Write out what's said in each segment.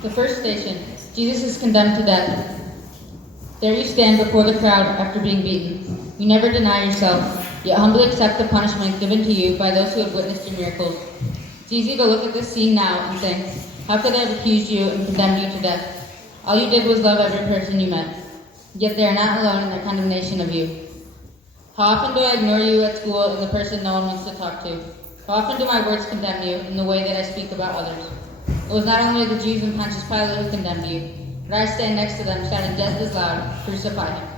The first station, Jesus is condemned to death. There you stand before the crowd after being beaten. You never deny yourself, yet humbly accept the punishment given to you by those who have witnessed your miracles. It's easy to look at this scene now and think, how could they have accused you and condemned you to death? All you did was love every person you met. Yet they are not alone in their condemnation of you. How often do I ignore you at school and the person no one wants to talk to? How often do my words condemn you in the way that I speak about others? It was not only the Jews and Pontius Pilate who condemned you, but I stand next to them shouting just as loud, crucify him.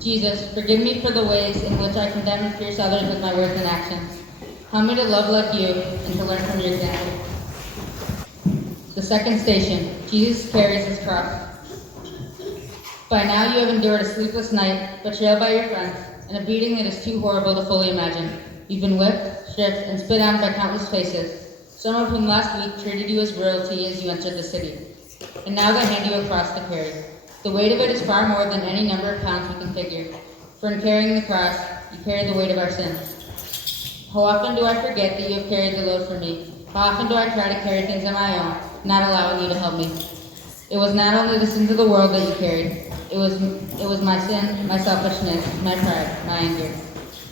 Jesus, forgive me for the ways in which I condemn and pierce others with my words and actions. Help me to love like you and to learn from your example. The second station, Jesus carries his cross. By now you have endured a sleepless night, betrayal by your friends, and a beating that is too horrible to fully imagine. You've been whipped, stripped, and spit on by countless faces, some of whom last week treated you as royalty as you entered the city. And now they hand you a cross to carry. The weight of it is far more than any number of pounds we can figure, for in carrying the cross, you carry the weight of our sins. How often do I forget that you have carried the load for me? How often do I try to carry things on my own, not allowing you to help me? It was not only the sins of the world that you carried. It was my sin, my selfishness, my pride, my anger.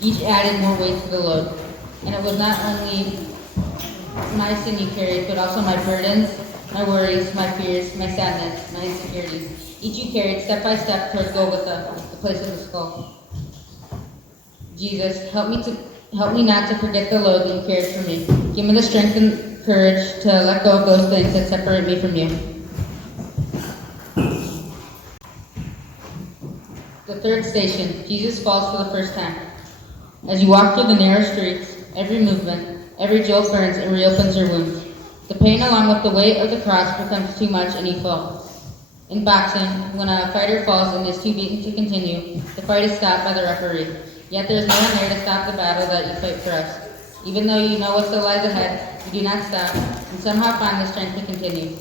Each added more weight to the load. And it was not only my sin you carried, but also my burdens, my worries, my fears, my sadness, my insecurities. Each you carried step by step towards Golgotha, the place of the skull. Jesus, help me not to forget the load that you carried for me. Give me the strength and courage to let go of those things that separate me from you. The third station, Jesus falls for the first time. As you walk through the narrow streets, every movement, every jolt burns and reopens your wounds. The pain along with the weight of the cross becomes too much and you fall. In boxing, when a fighter falls and is too beaten to continue, the fight is stopped by the referee. Yet there is no one there to stop the battle that you fight for us. Even though you know what still lies ahead, you do not stop and somehow find the strength to continue.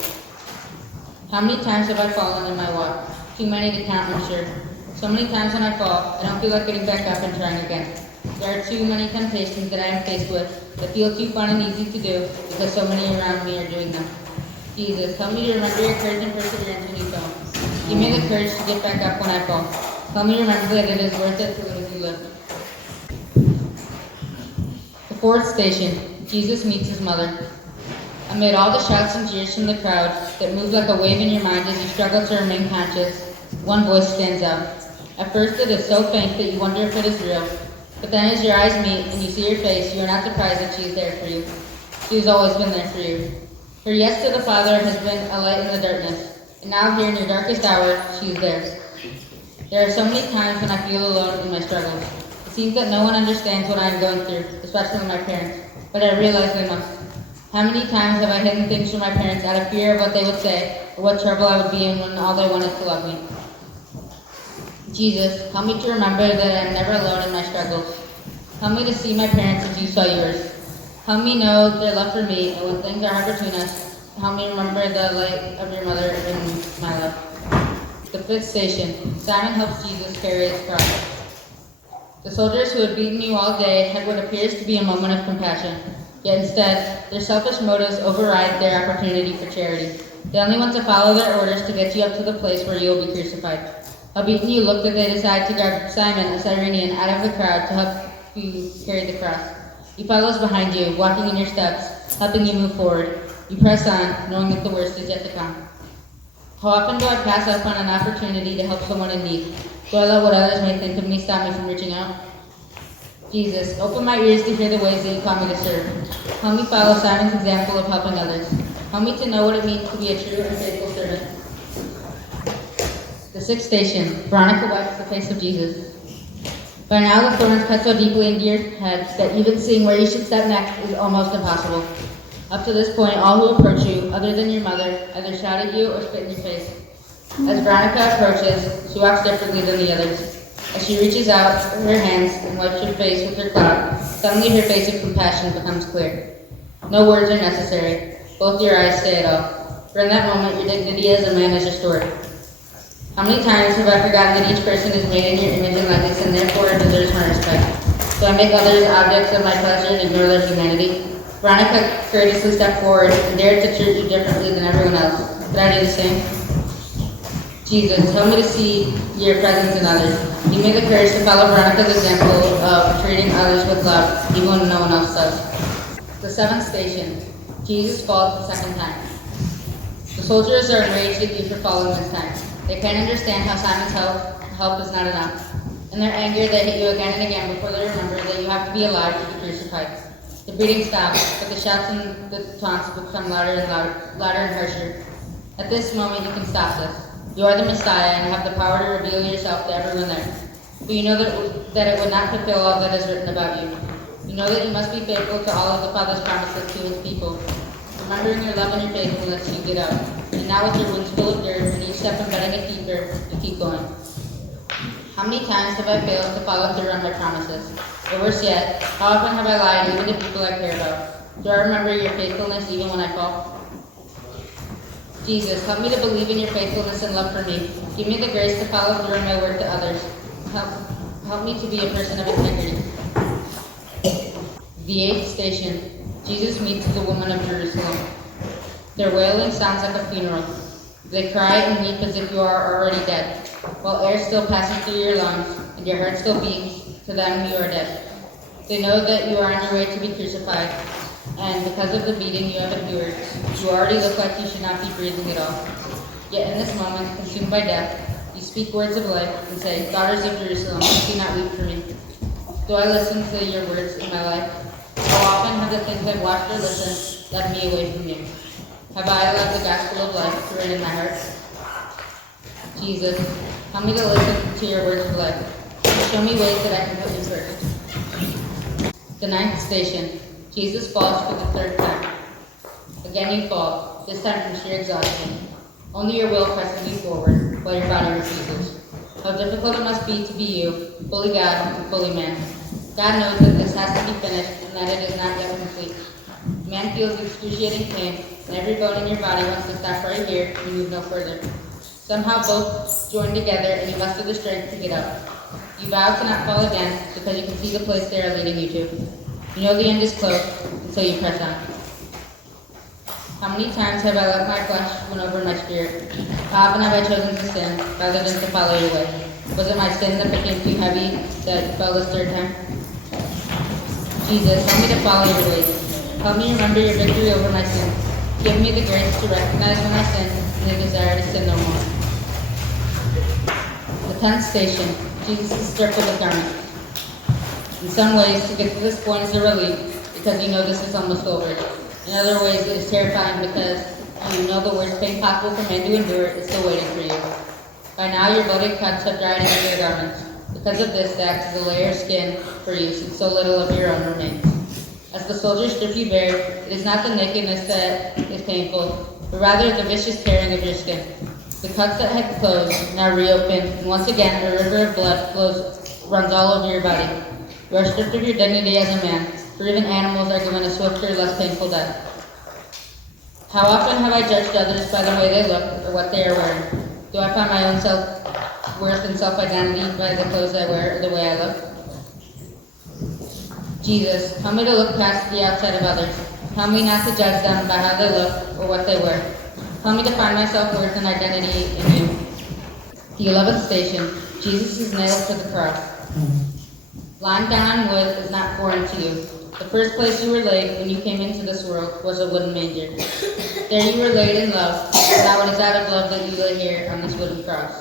How many times have I fallen in my walk? Too many to count, I'm sure. So many times when I fall, I don't feel like getting back up and trying again. There are too many temptations that I am faced with that feel too fun and easy to do because so many around me are doing them. Jesus, help me to remember your courage and perseverance when you fall. Give me the courage to get back up when I fall. Help me remember that it is worth it to live as you live. The fourth station, Jesus meets his mother. Amid all the shouts and jeers from the crowd that move like a wave in your mind as you struggle to remain conscious, one voice stands out. At first it is so faint that you wonder if it is real, but then as your eyes meet and you see her face, you are not surprised that she is there for you. She has always been there for you. Her yes to the Father has been a light in the darkness, and now here in your darkest hour, she is there. There are so many times when I feel alone in my struggles. It seems that no one understands what I am going through, especially my parents, but I realize they must. How many times have I hidden things from my parents out of fear of what they would say, or what trouble I would be in when all they wanted to love me? Jesus, help me to remember that I am never alone in my struggles. Help me to see my parents as you saw yours. Help me know their love for me, and when things are hard between us, help me remember the light of your mother in my life. The fifth station, Simon helps Jesus carry his cross. The soldiers who had beaten you all day had what appears to be a moment of compassion, yet instead, their selfish motives override their opportunity for charity. They only want to follow their orders to get you up to the place where you will be crucified. How beaten you look that they decide to grab Simon, a Cyrenian, out of the crowd to help you carry the cross. He follows behind you, walking in your steps, helping you move forward. You press on, knowing that the worst is yet to come. How often do I pass up on an opportunity to help someone in need? Do I let what others may think of me stop me from reaching out? Jesus, open my ears to hear the ways that you call me to serve. Help me follow Simon's example of helping others. Help me to know what it means to be a true and faithful servant. The sixth station, Veronica wipes the face of Jesus. By now the thorns cut so deeply into your head that even seeing where you should step next is almost impossible. Up to this point, all who approach you, other than your mother, either shout at you or spit in your face. As Veronica approaches, she walks differently than the others. As she reaches out her hands and wipes her face with her cloth, suddenly her face of compassion becomes clear. No words are necessary. Both your eyes say it all. For in that moment, your dignity as a man is restored. How many times have I forgotten that each person is made in your image and likeness and therefore deserves my respect? Do I make others objects of my pleasure and ignore their humanity? Veronica courteously stepped forward and dared to treat you differently than everyone else. Did I do the same? Jesus, help me to see your presence in others. Give me the courage to follow Veronica's example of treating others with love, even when no one else does. The seventh station. Jesus falls the second time. The soldiers are enraged at you for falling this time. They can't understand how Simon's help is not enough. In their anger, they hit you again and again before they remember that you have to be alive to be crucified. The beating stops, but the shouts and the taunts become louder and harsher. At this moment, you can stop this. You are the Messiah and have the power to reveal yourself to everyone there. But you know that it would not fulfill all that is written about you. You know that you must be faithful to all of the Father's promises to his people. Remembering your love and your faithfulness, you get up. And now with your wounds full of dirt and each step embedding it deeper, you keep going. How many times have I failed to follow through on my promises? Or worse yet, how often have I lied even to people I care about? Do I remember your faithfulness even when I fall? Jesus, help me to believe in your faithfulness and love for me. Give me the grace to follow through in my work to others. Help me to be a person of integrity. The eighth station. Jesus meets the woman of Jerusalem. Their wailing sounds like a funeral. They cry and weep as if you are already dead, while air still passes through your lungs and your heart still beats. To them, you are dead. They know that you are on your way to be crucified, and because of the beating you have endured, you already look like you should not be breathing at all. Yet in this moment, consumed by death, you speak words of life and say, "Daughters of Jerusalem, do not weep for me." Do I listen to your words in my life? How often have the things I've watched or listened led me away from you? Have I allowed the gospel of life to reign in my heart? Jesus, help me to listen to your words of life. Show me ways that I can put you first. The ninth station. Jesus falls for the third time. Again you fall, this time from sheer exhaustion. Only your will presses you forward, while your body refuses. How difficult it must be to be you, fully God and fully man. God knows that this has to be finished and that it is not yet complete. Man feels excruciating pain, and every bone in your body wants to stop right here and move no further. Somehow both join together and you muster the strength to get up. You vow to not fall again because you can see the place they are leading you to. You know the end is close, and so you press on. How many times have I let my flesh win over my spirit? How often have I chosen to sin rather than to follow your way? Was it my sin that became too heavy that you fell this third time? Jesus, help me to follow your ways. Help me remember your victory over my sin. Give me the grace to recognize when I sin and the desire to sin no more. The 10th station. Jesus is stripped of his garment. In some ways, to get to this point is a relief because you know this is almost over. In other ways, it is terrifying because you know the worst pain possible for man to endure is still waiting for you. By now, your bloody cuts have dried into your garments. Because of this, they act as a layer of skin for you, since so little of your own remains. As the soldiers strip you bare, it is not the nakedness that is painful, but rather the vicious tearing of your skin. The cuts that had closed now reopen, and once again a river of blood runs all over your body. You are stripped of your dignity as a man, for even animals are given a swifter, less painful death. How often have I judged others by the way they look or what they are wearing? Do I find my own self-worth and self-identity by the clothes I wear or the way I look? Jesus, help me to look past the outside of others. Help me not to judge them by how they look or what they wear. Help me to find my self-worth and identity in you. The 11th station. Jesus is nailed to the cross. Lying down on wood is not foreign to you. The first place you were laid when you came into this world was a wooden manger. There you were laid in love, and now it is out of love that you lay here on this wooden cross.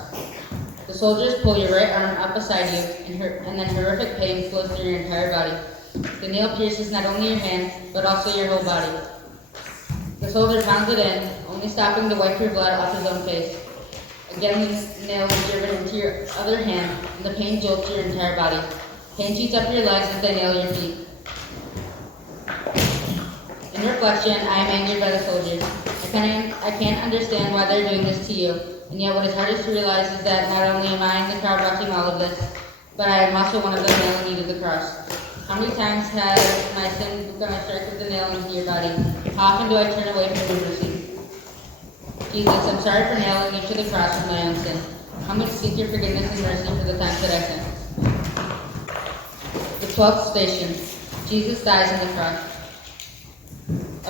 The soldiers pull your right arm up beside you, and then horrific pain flows through your entire body. The nail pierces not only your hand, but also your whole body. The soldier pounds it in, only stopping to wipe your blood off his own face. Again, the nail is driven into your other hand, and the pain jolts your entire body. Pain shoots up your legs as they nail your feet. In reflection, I am angered by the soldiers. I can't understand why they're doing this to you, and yet what is hardest to realize is that not only am I in the crowd watching all of this, but I am also one of them nailing you to the cross. How many times has my sin become a strike with the nail into your body? How often do I turn away from your mercy? Jesus, I'm sorry for nailing you to the cross with my own sin. Help me to seek your forgiveness and mercy for the times that I sin. The 12th station. Jesus dies on the cross.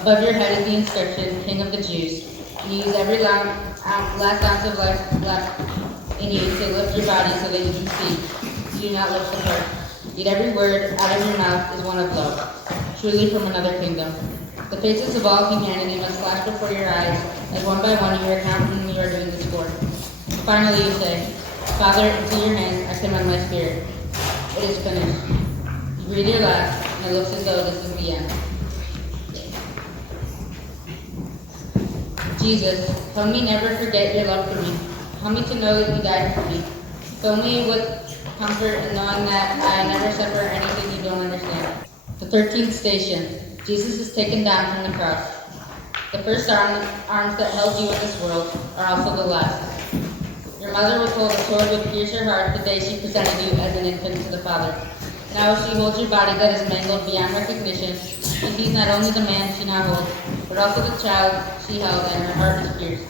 Above your head is the inscription, King of the Jews. And you use every last ounce of life left in you to lift your body so that you can speak. You do not lift the heart. Yet every word out of your mouth is one of love, truly from another kingdom. The faces of all humanity must flash before your eyes, as one by one you recount whom you are doing this for. Finally you say, Father, into your hands I commend my spirit. It is finished. You breathe your last, and it looks as though this is the end. Jesus, help me never forget your love for me. Help me to know that you died for me. Fill me with comfort in knowing that I never suffer anything you don't understand. The 13th Station. Jesus is taken down from the cross. The first arms that held you in this world are also the last. Your mother was told a sword would pierce her heart the day she presented you as an infant to the Father. Now she holds your body that is mangled beyond recognition. She sees not only the man she now holds, but also the child she held, and her heart is pierced.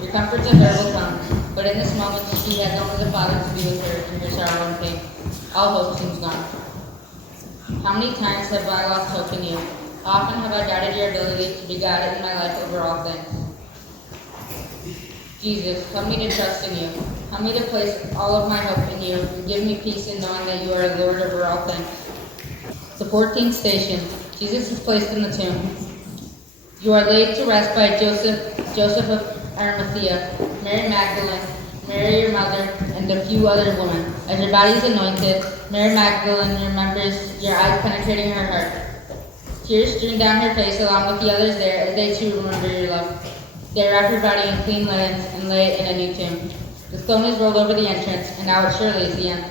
Your comfort to her will come, but in this moment she has only the Father to be with her in her sorrow and pain. All hope seems gone. How many times have I lost hope in you? How often have I doubted your ability to be God in my life over all things? Jesus, help me to trust in you. Help me to place all of my hope in you, and give me peace in knowing that you are Lord over all things. The 14th Station. Jesus is placed in the tomb. You are laid to rest by Joseph of Arimathea, Mary Magdalene, Mary your mother, and a few other women. As your body is anointed, Mary Magdalene remembers your eyes penetrating her heart. Tears stream down her face along with the others there as they too remember your love. They wrap your body in clean linens and lay it in a new tomb. The stone is rolled over the entrance, and now it surely is the end.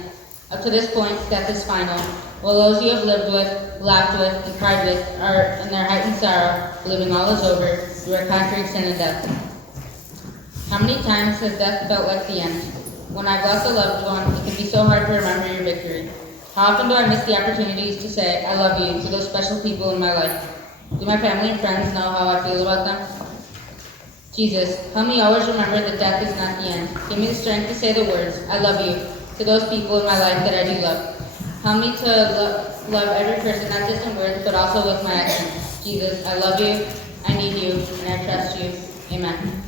Up to this point, death is final. While those you have lived with, laughed with, and cried with are in their heightened sorrow, believing all is over, you are conquering sin and death. How many times has death felt like the end? When I've lost a loved one, it can be so hard to remember your victory. How often do I miss the opportunities to say, I love you, to those special people in my life? Do my family and friends know how I feel about them? Jesus, help me always remember that death is not the end. Give me the strength to say the words, I love you, to those people in my life that I do love. Help me to love every person, not just in words, but also with my actions. Jesus, I love you, I need you, and I trust you. Amen.